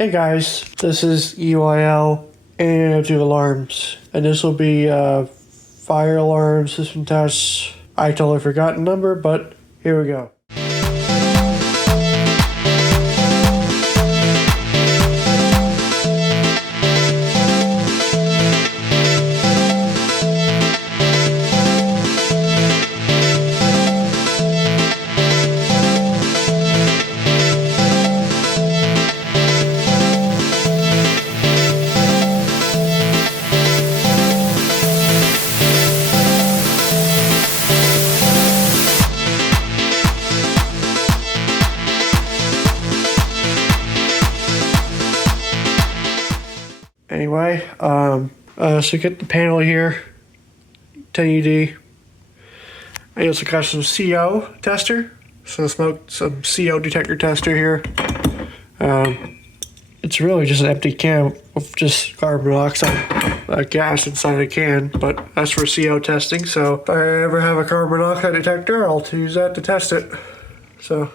Hey guys, this is EYL and do alarms, and this will be fire alarm system tests. I totally forgot the number, but here we go. Anyway, so get the panel here, 10UD. I also got some CO tester, some CO detector tester here. It's really just an empty can of just carbon monoxide gas inside the can, but that's for CO testing. So if I ever have a carbon monoxide detector, I'll use that to test it. So,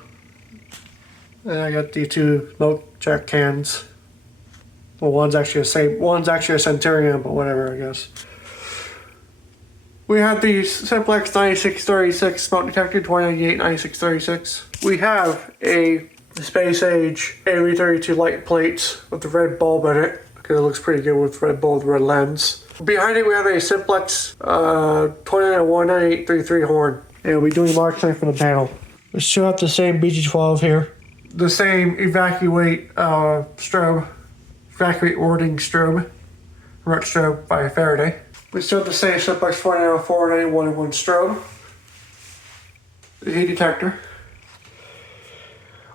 and I got the two smoke check cans. Well, one's actually a Centurion, but whatever, I guess. We have the Simplex 9636 smoke detector, 2098 9636. We have the Space Age AV32 light plates with the red bulb in it, because it looks pretty good with red bulb, red lens. Behind it, we have a Simplex 299833 horn, and we'll be doing marksman from the panel. We still have the same BG12 here, the same evacuate strobe. Evacuate warding strobe, Rut strobe by Faraday. We still have the same Simplex 490491 strobe. The heat detector.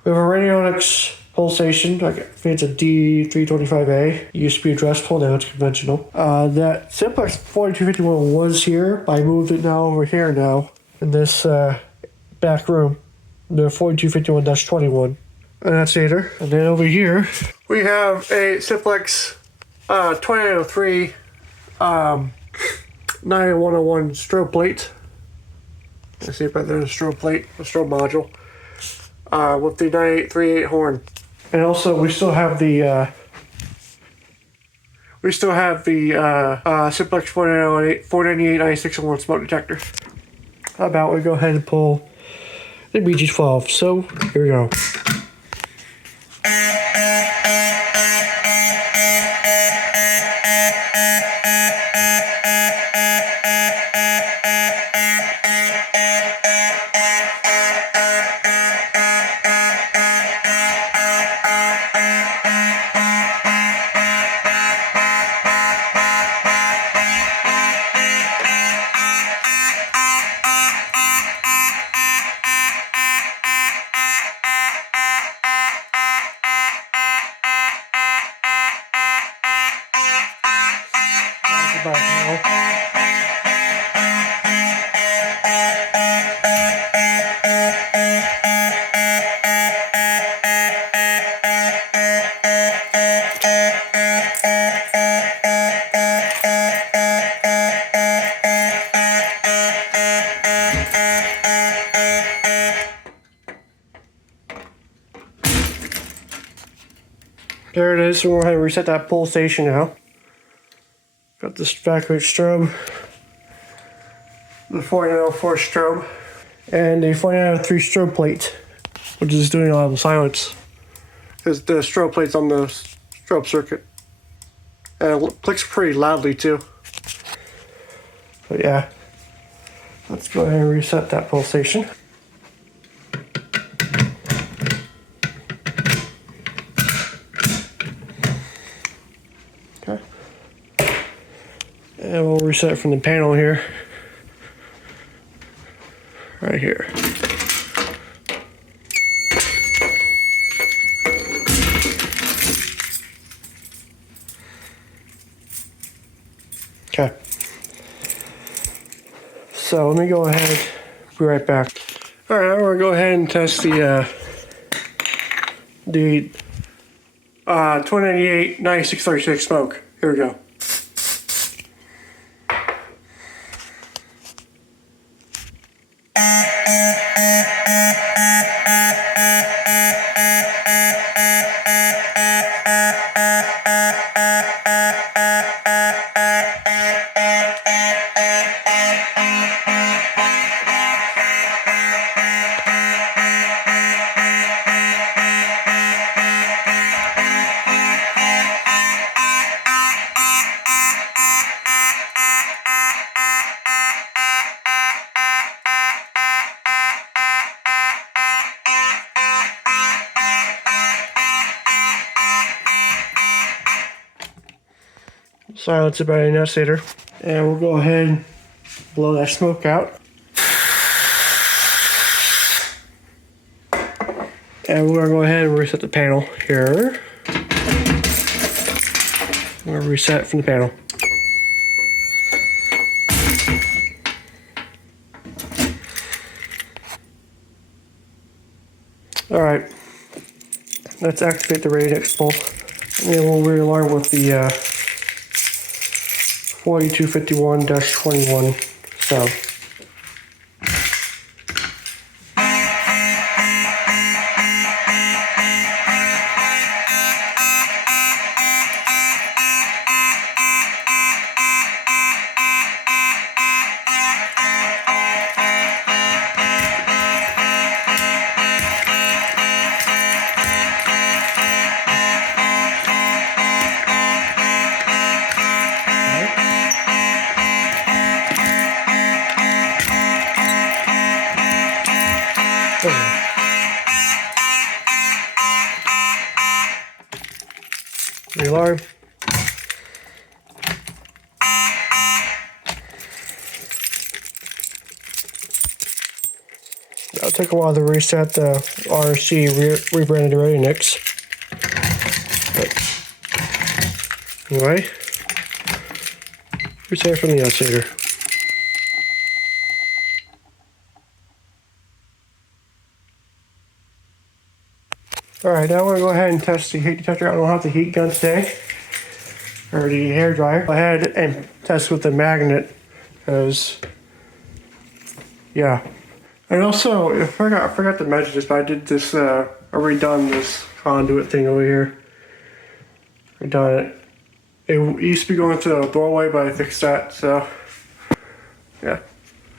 We have a radionics pulsation, I think it's a D325A. It used to be addressable, now it's conventional. That Simplex 4251 was here, but I moved it now over here now, in this back room. The 4251-21. Annunciator. And then over here, we have a Simplex 2903 9101 strobe plate. Let's see if there's a strobe plate, a strobe module, with the 9838 horn. And also, we still have the Simplex 498 9601 smoke detector. How about we go ahead and pull the BG12? So here we go. About now. There it is. We're going to reset that pulsation now. Got this evacuate strobe, the 4904 strobe, and the 4903 strobe plate, which is doing a lot of the silence, because the strobe plate's on the strobe circuit, and it clicks pretty loudly too. But yeah, let's go ahead and reset that pulsation. Okay. And we'll reset from the panel here. Right here. Okay. So let me go ahead, be right back. Alright, I'm gonna go ahead and test the 2098 9636 smoke. Here we go. silence it by an annunciator. And we'll go ahead and blow that smoke out. And we're gonna go ahead and reset the panel here. I'm gonna reset from the panel. All right, let's activate the Radix pulse. And then we'll realign with the 4251-21 sound. Realarm. That'll take a while to reset the RSG rebranded Radix. But anyway, reset from the annunciator. Alright, now we're going to go ahead and test the heat detector. I don't have the heat gun today, or the hair dryer. Go ahead and test with the magnet, because, yeah. And also, I forgot to mention this, but I did this, I redone this conduit thing over here. Redone it. It used to be going through the doorway, but I fixed that, so, yeah.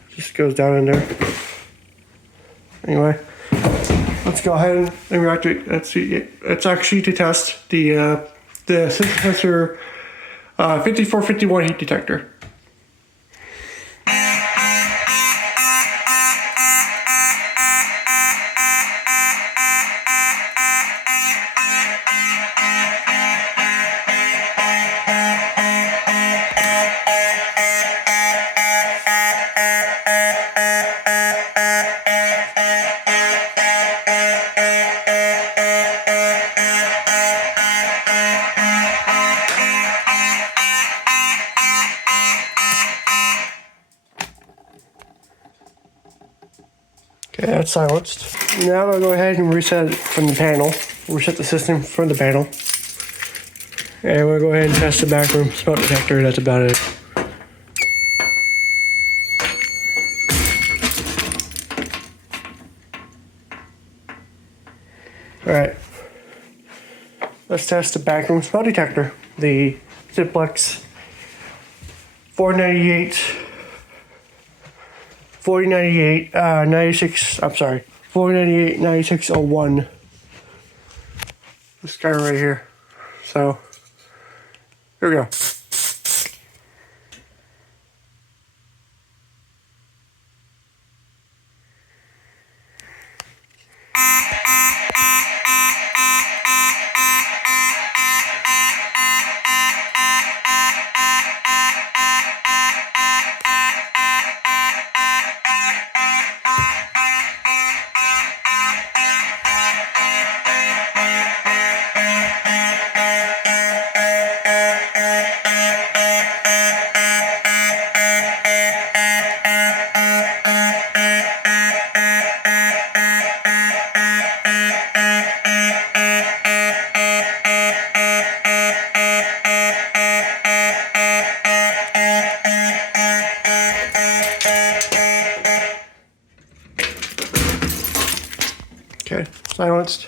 Just goes down in there. Anyway. Let's go ahead and reactivate. Let's see. It's actually to test the sensor 5451 heat detector. Okay, that's silenced. Now I'll go ahead and reset it from the panel. Reset the system from the panel. And we'll go ahead and test the backroom smoke detector. That's about it. Alright. Let's test the backroom smoke detector. The Simplex 9601. This guy right here. So, here we go. Okay, silenced.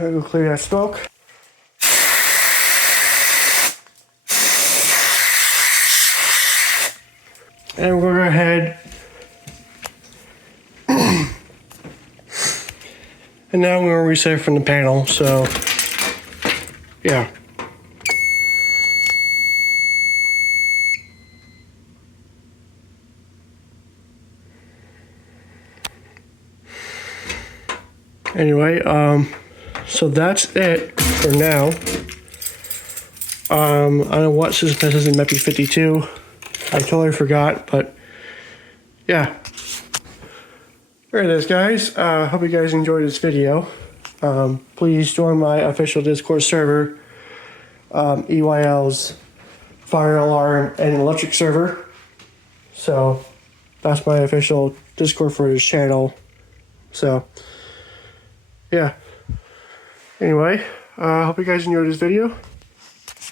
I'll go clear that smoke. And we're gonna go ahead. And now I'm gonna reset from the panel, so yeah. Anyway, so that's it for now. I don't know what system this is. It might be 52. I totally forgot, but yeah. There it is, guys. Hope you guys enjoyed this video. Please join my official Discord server, EYL's fire alarm and electric server. So that's my official Discord for this channel. So yeah. Anyway, hope you guys enjoyed this video.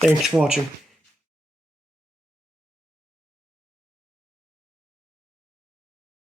Thanks for watching.